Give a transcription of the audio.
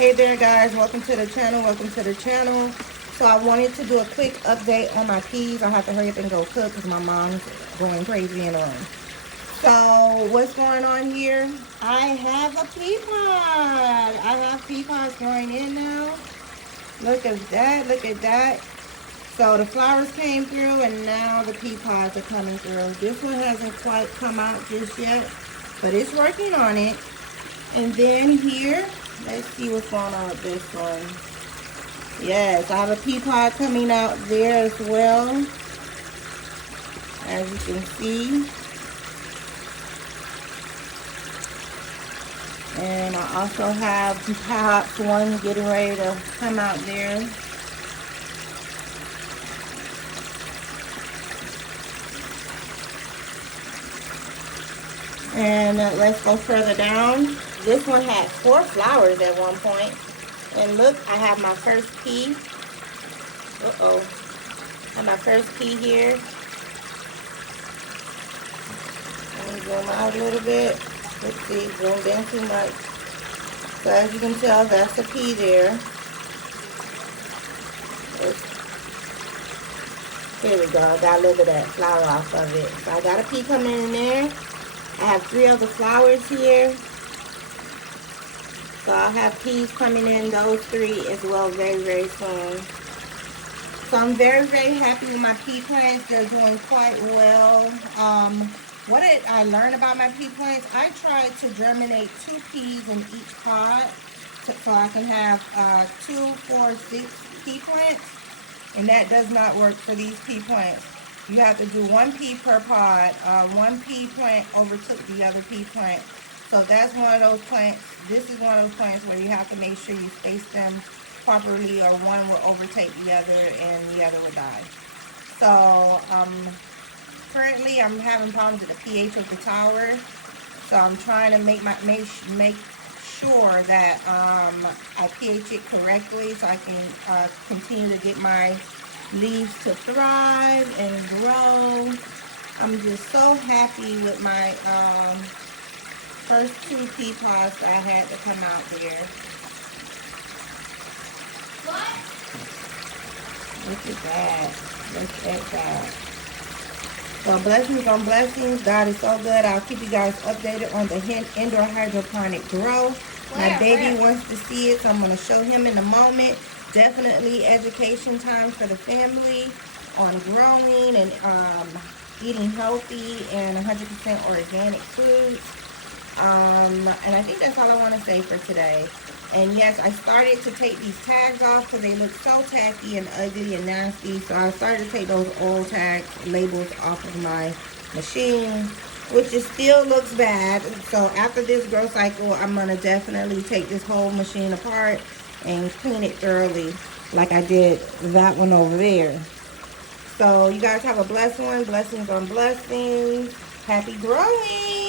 Hey there guys, welcome to the channel. So I wanted to do a quick update on my peas. I have to hurry up and go cook because my mom's going crazy in the room. So what's going on here? I have a pea pod. I have pea pods growing in now. Look at that, look at that. So the flowers came through and now the pea pods are coming through. This one hasn't quite come out just yet, but it's working on it. And then here, let's see what's going on with this one. Yes, I have a pea pod coming out there as well, as you can see. And I also have perhaps one getting ready to come out there. And let's go further down. This one had 4 flowers at one point. And look, I have my first pea. Uh-oh. I have my first pea here. Let me zoom out a little bit. Let's see, zoomed in too much. So as you can tell, that's a pea there. Here we go. Got a little bit of that flower off of it. So I got a pea coming in there. I have 3 other flowers here. So I'll have peas coming in those 3 as well very, very soon. So I'm very, very happy with my pea plants. They're doing quite well. What did I learn about my pea plants? I tried to germinate 2 peas in each pod so I can have 2, 4, 6 pea plants. And that does not work for these pea plants. You have to do 1 pea per pod. 1 pea plant overtook the other pea plant. So that's one of those plants. This is one of those plants where you have to make sure you space them properly, or one will overtake the other and the other will die. So currently I'm having problems with the pH of the tower. So I'm trying to make sure that I pH it correctly so I can continue to get my leaves to thrive and grow. I'm just so happy with my first 2 pea pods that I had to come out there. What? Look at that. Look at that. So blessings on blessings. God is so good. I'll keep you guys updated on the indoor hydroponic grow. My baby wants to see it, so I'm going to show him in a moment. Definitely education time for the family on growing and eating healthy and 100% organic foods. And I think that's all I want to say for today. And yes, I started to take these tags off because they look so tacky and ugly and nasty. So I started to take those old tags, labels off of my machine, which it still looks bad. So after this grow cycle, I'm going to definitely take this whole machine apart and clean it thoroughly like I did that one over there. So you guys have a blessed one. Blessings on blessings. Happy growing.